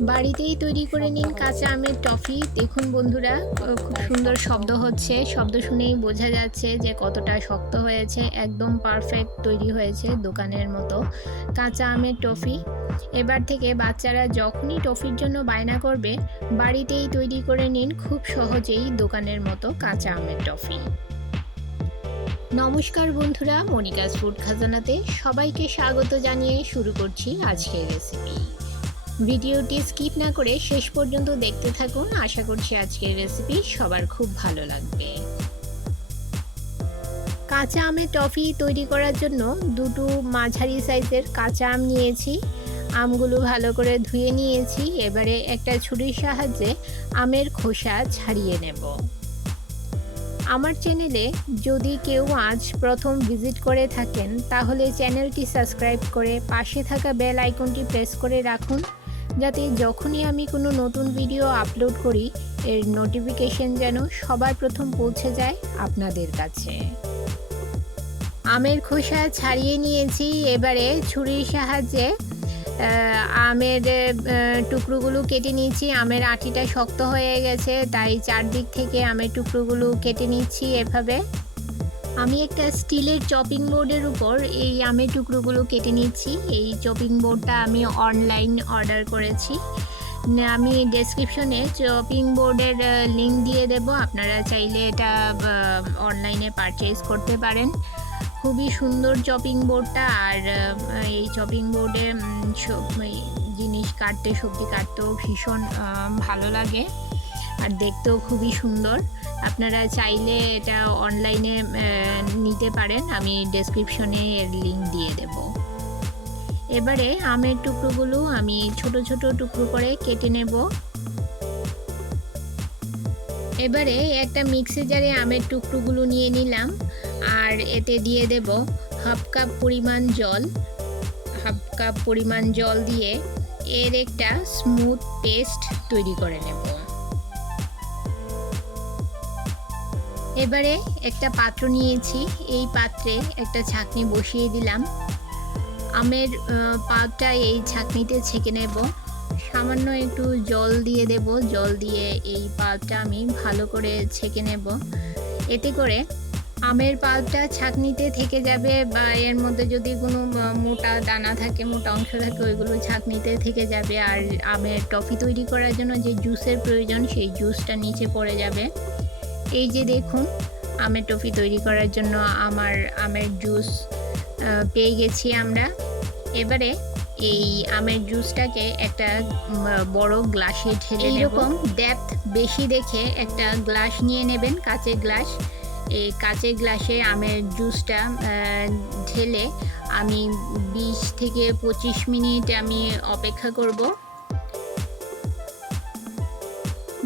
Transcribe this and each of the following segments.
বাড়িতেই তৈরি করে নিন কাঁচা আমের টফি। দেখুন বন্ধুরা, খুব সুন্দর শব্দ হচ্ছে। শব্দ শুনেই বোঝা যাচ্ছে যে কতটা শক্ত হয়েছে। একদম পারফেক্ট তৈরি হয়েছে দোকানের মতো কাঁচা আমের টফি। এবার থেকে বাচ্চারা যখনই টফির জন্য বায়না করবে, বাড়িতেই তৈরি করে নিন খুব সহজেই দোকানের মতো কাঁচা আমের টফি। নমস্কার বন্ধুরা, মনিকাস ফুড খাজানাতে সবাইকে স্বাগত জানিয়ে শুরু করছি আজকের রেসিপি। ভিডিওটি স্কিপ না করে শেষ পর্যন্ত দেখতে থাকুন। আশা করছি আজকের রেসিপি সবার খুব ভালো লাগবে। কাঁচা আমের টফি তৈরি করার জন্য দুটো মাঝারি সাইজের কাঁচা আম নিয়েছি। আমগুলো ভালো করে ধুয়ে নিয়েছি। এবারে একটা ছুরির সাহায্যে আমের খোসা ছাড়িয়ে নেব। আমার চ্যানেলে যদি কেউ আজ প্রথম ভিজিট করে থাকেন, তাহলে চ্যানেলটি সাবস্ক্রাইব করে পাশে থাকা বেল আইকনটি প্রেস করে রাখুন, যাতে যখনই আমি কোনো নতুন ভিডিও আপলোড করি এর নোটিফিকেশন যেন সবার প্রথম পৌঁছে যায় আপনাদের কাছে। আমের খোসা ছাড়িয়ে নিয়েছি। এবারে ছুরির সাহায্যে আমের টুকরোগুলো কেটে নিচ্ছি। আমের আঁটিটা শক্ত হয়ে গেছে, তাই চারদিক থেকে আমের টুকরোগুলো কেটে নিচ্ছি এভাবে। আমি একটা স্টিলের চপিং বোর্ডের উপর এই আমের টুকরোগুলো কেটে নিচ্ছি। এই চপিং বোর্ডটা আমি অনলাইন অর্ডার করেছি। আমি ডেসক্রিপশনে চপিং বোর্ডের লিঙ্ক দিয়ে দেব, আপনারা চাইলে এটা অনলাইনে পারচেজ করতে পারেন। খুবই সুন্দর চপিং বোর্ডটা। আর এই চপিং বোর্ডে জিনিস কাটতে, সবজি কাটতেও ভীষণ ভালো লাগে আর দেখতেও খুবই সুন্দর। আপনারা চাইলে এটা অনলাইনে নিতে পারেন, আমি ডেসক্রিপশনে এর লিঙ্ক দিয়ে দেব। এবারে আমের টুকরোগুলো আমি ছোট ছোট টুকরো করে কেটে নেব। এবারে একটা মিক্সি জারে আমের টুকরোগুলো নিয়ে নিলাম, আর এতে দিয়ে দেব হাফ কাপ পরিমাণ জল। হাফ কাপ পরিমাণ জল দিয়ে এর একটা স্মুথ পেস্ট তৈরি করে নেব। এবারে একটা পাত্র নিয়েছি, এই পাত্রে একটা ছাঁকনি বসিয়ে দিলাম। আমের পাল্পটা এই ছাঁকনিতে ছেঁকে নেব। সামান্য একটু জল দিয়ে দেব। জল দিয়ে এই পাল্পটা আমি ভালো করে ছেঁকে নেব। এতে করে আমের পাল্পটা ছাঁকনিতে থেকে যাবে, বা এর মধ্যে যদি কোনো মোটা দানা থাকে, মোটা অংশ থাকে, ওইগুলো ছাঁকনিতে থেকে যাবে। আর আমের টফি তৈরি করার জন্য যে জুসের প্রয়োজন, সেই জুসটা নিচে পড়ে যাবে। এই যে দেখুন, আমের টফি তৈরি করার জন্য আমার আমের জুস পেয়ে গেছি আমরা। এবারে এই আমের জুসটাকে একটা বড় গ্লাসে ঢেলে নেব। এরকম ডেপথ বেশি দেখে একটা গ্লাস নিয়ে নেবেন, কাচের গ্লাস। এই কাচের গ্লাসে আমের জুসটা ঢেলে আমি 20 থেকে 25 মিনিট আমি অপেক্ষা করব।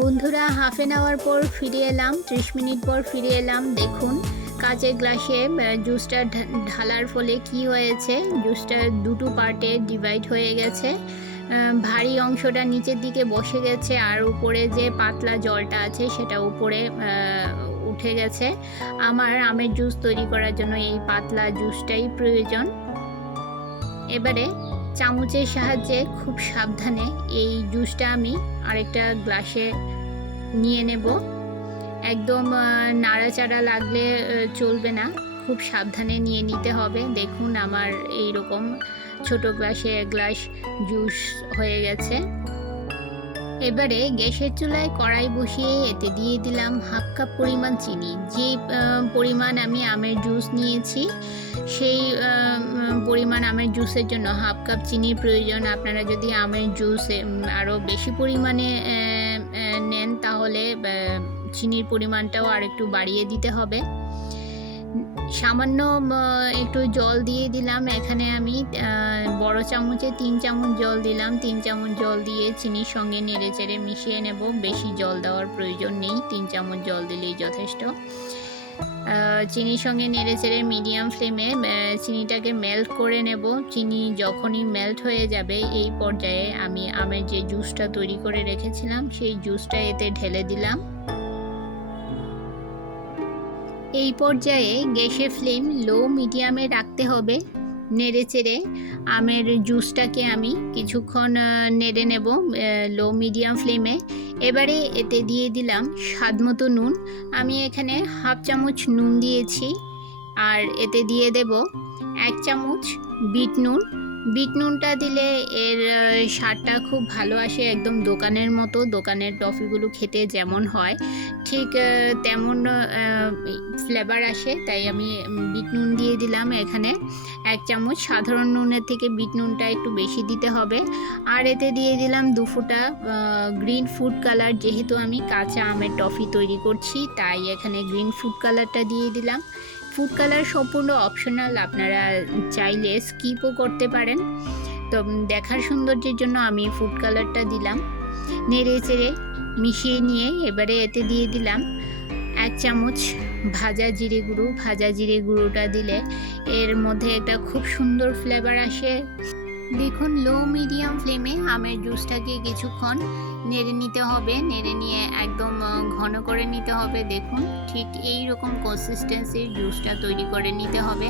বন্ধুরা, হাফ অ্যান আওয়ার পর ফিরে এলাম, 30 মিনিট পর ফিরে এলাম। দেখুন কাচের গ্লাসে জুসটা ঢালার ফলে কি হয়েছে, জুসটা দুটো পার্টে ডিভাইড হয়ে গেছে। ভারী অংশটা নিচের দিকে বসে গেছে, আর উপরে যে পাতলা জলটা আছে সেটা উপরে উঠে গেছে। আমার আমের জুস তৈরি করার জন্য এই পাতলা জুসটাই প্রয়োজন। এবারে চামচের সাহায্যে খুব সাবধানে এই জুসটা আমি আরেকটা গ্লাসে নিয়ে নেব। একদম নাড়াচাড়া লাগলে চলবে না, খুব সাবধানে নিয়ে নিতে হবে। দেখুন আমার এই রকম ছোট গ্লাসে এক গ্লাস জুস হয়ে গেছে। এবারে গ্যাসের চুলায় কড়াই বসিয়ে এতে দিয়ে দিলাম হাফ কাপ পরিমাণ চিনি। যে পরিমাণ আমি আমের জুস নিয়েছি, সেই পরিমাণ আমের জুসের জন্য হাফ কাপ চিনির প্রয়োজন। আপনারা যদি আমের জুস আরও বেশি পরিমাণে নেন, তাহলে চিনির পরিমাণটাও আর একটু বাড়িয়ে দিতে হবে। সামান্য একটু জল দিয়ে দিলাম। এখানে আমি বড় চামচে 3 চামচ জল দিলাম। 3 চামচ জল দিয়ে চিনির সঙ্গে নেড়েচেড়ে মিশিয়ে নেব। বেশি জল দেওয়ার প্রয়োজন নেই, 3 চামচ জল দিলেই যথেষ্ট। চিনির সঙ্গে নেড়েচেড়ে মিডিয়াম ফ্লেমে চিনিটাকে মেল্ট করে নেব। চিনি যখনই মেল্ট হয়ে যাবে, এই পর্যায়ে আমি আমের যে জুসটা তৈরি করে রেখেছিলাম, সেই জুসটা এতে ঢেলে দিলাম। এই পর্যায়ে গ্যাসের ফ্লেম লো মিডিয়ামে রাখতে হবে। নেড়ে চেড়ে আমের জুসটাকে আমি কিছুক্ষণ নেড়ে নেব লো মিডিয়াম ফ্লেমে। এবারে এতে দিয়ে দিলাম স্বাদমতো নুন। আমি এখানে হাফ চামচ নুন দিয়েছি। আর এতে দিয়ে দেব 1 চামচ বিট নুন। বিট নুনটা দিলে এর স্বাদটা খুব ভালো আসে, একদম দোকানের মতো, দোকানের টফিগুলো খেতে যেমন হয় ঠিক তেমন ফ্লেভার আসে। তাই আমি বিট নুন দিয়ে দিলাম এখানে 1 চামচ। সাধারণ নুনের থেকে বিট নুনটা একটু বেশি দিতে হবে। আর এতে দিয়ে দিলাম 2 ফোঁটা গ্রিন ফুড কালার। যেহেতু আমি কাঁচা আমের টফি তৈরি করছি তাই এখানে গ্রিন ফুড কালারটা দিয়ে দিলাম। ফুড কালার সম্পূর্ণ অপশনাল, আপনারা চাইলে স্কিপও করতে পারেন। তো দেখার সৌন্দর্যের জন্য আমি ফুড কালারটা দিলাম। নেড়ে চেড়ে মিশিয়ে নিয়ে এবারে এতে দিয়ে দিলাম 1 চামচ ভাজা জিরে গুঁড়ো। ভাজা জিরে গুঁড়োটা দিলে এর মধ্যে একটা খুব সুন্দর ফ্লেভার আসে। দেখুন লো মিডিয়াম ফ্লেমে আমের জুসটাকে কিছুক্ষণ নেড়ে নিতে হবে। নেড়ে নিয়ে একদম ঘন করে নিতে হবে। দেখুন ঠিক এই রকম কনসিস্টেন্সির জুসটা তৈরি করে নিতে হবে।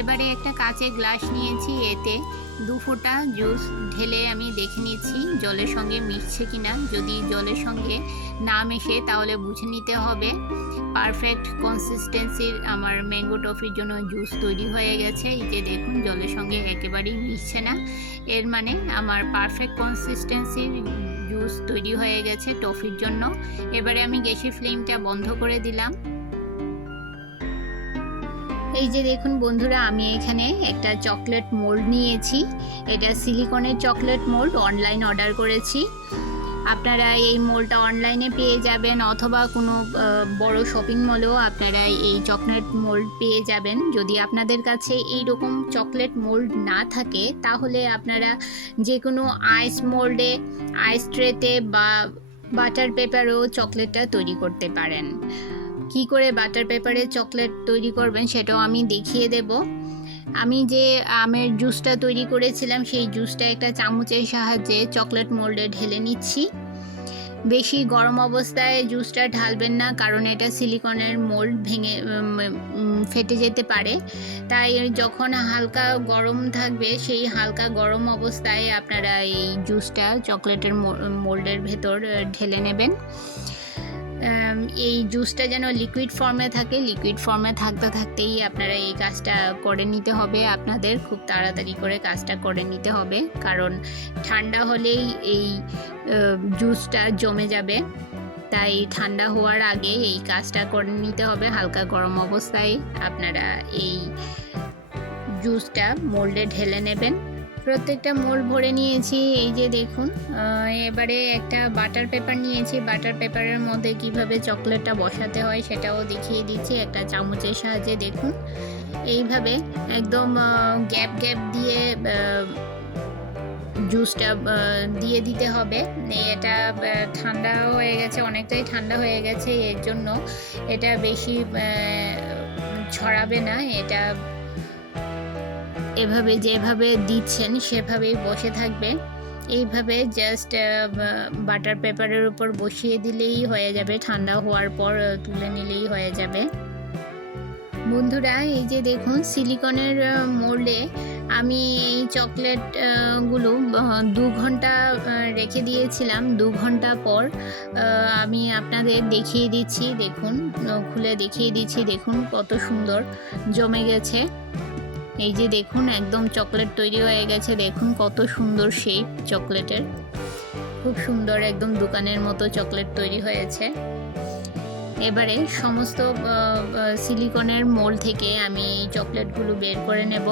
এবারে একটা কাঁচের গ্লাস নিয়েছি, এতে 2 ফোঁটা জুস ঢেলে আমি দেখে নিচ্ছি জলের সঙ্গে মিশছে কিনা। যদি জলের সঙ্গে না মেশে তাহলে বুঝে নিতে হবে পারফেক্ট কনসিস্টেন্সির আমার ম্যাঙ্গো টফির জন্য জুস তৈরি হয়ে গেছে। এই যে দেখুন জলের সঙ্গে একেবারেই মিশছে না, এর মানে আমার পারফেক্ট কনসিস্টেন্সির জুস তৈরি হয়ে গেছে টফির জন্য। এবারে আমি গ্যাসের ফ্লেমটা বন্ধ করে দিলাম। এই যে দেখুন বন্ধুরা, আমি এখানে একটা চকলেট মোল্ড নিয়েছি। এটা সিলিকনের চকলেট মোল্ড, অনলাইন অর্ডার করেছি। আপনারা এই মোল্ডটা অনলাইনে পেয়ে যাবেন অথবা কোনো বড় শপিং মলেও আপনারা এই চকলেট মোল্ড পেয়ে যাবেন। যদি আপনাদের কাছে এই রকম চকলেট মোল্ড না থাকে তাহলে আপনারা যে কোনো আইস মোল্ডে, আইস ট্রেতে বা বাটার পেপারেও চকলেটটা তৈরি করতে পারেন। কি করে বাটার পেপারে চকলেট তৈরি করবেন সেটাও আমি দেখিয়ে দেব। আমি যে আমের জুসটা তৈরি করেছিলাম সেই জুসটা একটা চামচের সাহায্যে চকলেট মোল্ডে ঢেলে নিচ্ছি। বেশি গরম অবস্থায় জুসটা ঢালবেন না, কারণ এটা সিলিকনের মোল্ড, ভেঙে ফেটে যেতে পারে। তাই যখন হালকা গরম থাকবে সেই হালকা গরম অবস্থায় আপনারা এই জুসটা চকলেটের মোল্ডের ভেতর ঢেলে নেবেন। এই জুসটা যেন লিকুইড ফর্মে থাকে, লিকুইড ফর্মে থাকতে থাকতেই আপনারা এই কাজটা করে নিতে হবে। আপনাদের খুব তাড়াতাড়ি করে কাজটা করে নিতে হবে, কারণ ঠান্ডা হলেই এই জুসটা জমে যাবে। তাই ঠান্ডা হওয়ার আগে এই কাজটা করে নিতে হবে। হালকা গরম অবস্থায় আপনারা এই জুসটা মোল্ডে ঢেলে নেবেন। প্রত্যেকটা মোল্ড ভরে নিয়েছি। এই যে দেখুন, এবারে একটা বাটার পেপার নিয়েছি। বাটার পেপারের মধ্যে কিভাবে চকলেটটা বসাতে হয় সেটাও দেখিয়ে দিচ্ছি একটা চামচের সাহায্যে। দেখুন এইভাবে একদম গ্যাপ গ্যাপ দিয়ে জুসটা দিয়ে দিতে হবে। এটা ঠান্ডা হয়ে গেছে, অনেকটাই ঠান্ডা হয়ে গেছে, এর জন্য এটা বেশি ছড়াবে না। এটা এভাবে যেভাবে দিচ্ছেন সেভাবেই বসে থাকবে। এইভাবে জাস্ট বাটার পেপারের উপর বসিয়ে দিলেই হয়ে যাবে, ঠান্ডা হওয়ার পর তুলে নিলেই হয়ে যাবে। বন্ধুরা এই যে দেখুন, সিলিকনের মোল্ডে আমি এই চকলেটগুলো 2 ঘন্টা রেখে দিয়েছিলাম। 2 ঘন্টা পর আমি আপনাদের দেখিয়ে দিচ্ছি। দেখুন, খুলে দেখিয়ে দিচ্ছি। দেখুন কত সুন্দর জমে গেছে। এই যে দেখুন একদম চকলেট তৈরি হয়ে গেছে। দেখুন কত সুন্দর শেপ চকলেটের, খুব সুন্দর একদম দোকানের মতো চকলেট তৈরি হয়েছে। এবারে সমস্ত সিলিকনের মোল্ড থেকে আমি এই চকলেটগুলো বের করে নেব।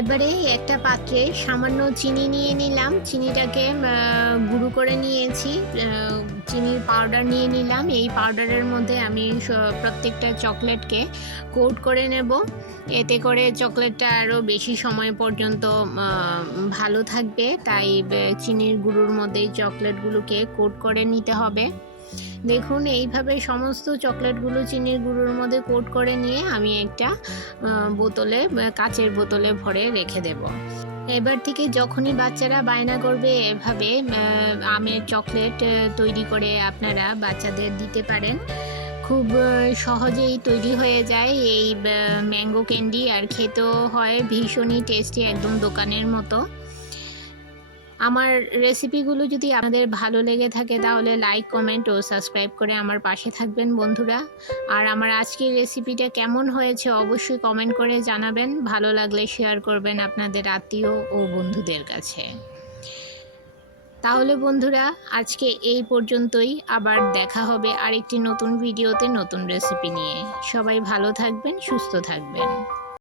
এবারে একটা পাত্রে সামান্য চিনি নিয়ে নিলাম। চিনিটাকে গুঁড়ো করে নিয়েছি, চিনির পাউডার নিয়ে নিলাম। এই পাউডারের মধ্যে আমি প্রত্যেকটা চকলেটকে কোট করে নেব। এতে করে চকলেটটা আরও বেশি সময় পর্যন্ত ভালো থাকবে। তাই চিনির গুঁড়োর মধ্যে চকলেটগুলোকে কোট করে নিতে হবে। দেখুন এইভাবে সমস্ত চকলেটগুলো চিনির গুঁড়োর মধ্যে কোট করে নিয়ে আমি একটা বোতলে, কাচের বোতলে ভরে রেখে দেব। এবার থেকে যখনই বাচ্চারা বায়না করবে এভাবে আমের চকলেট তৈরি করে আপনারা বাচ্চাদের দিতে পারেন। খুব সহজেই তৈরি হয়ে যায় এই ম্যাঙ্গো ক্যান্ডি, আর খেতেও হয় ভীষণই টেস্টি, একদম দোকানের মতো। আমার রেসিপিগুলো যদি আপনাদের ভালো লেগে থাকে তাহলে লাইক, কমেন্ট ও সাবস্ক্রাইব করে আমার পাশে থাকবেন বন্ধুরা। আর আমার আজকের রেসিপিটা কেমন হয়েছে অবশ্যই কমেন্ট করে জানাবেন, ভালো লাগলে শেয়ার করবেন আপনাদের আত্মীয় ও বন্ধুদের কাছে। তাহলে বন্ধুরা আজকে এই পর্যন্তই, আবার দেখা হবে আরেকটি নতুন ভিডিওতে নতুন রেসিপি নিয়ে। সবাই ভালো থাকবেন, সুস্থ থাকবেন।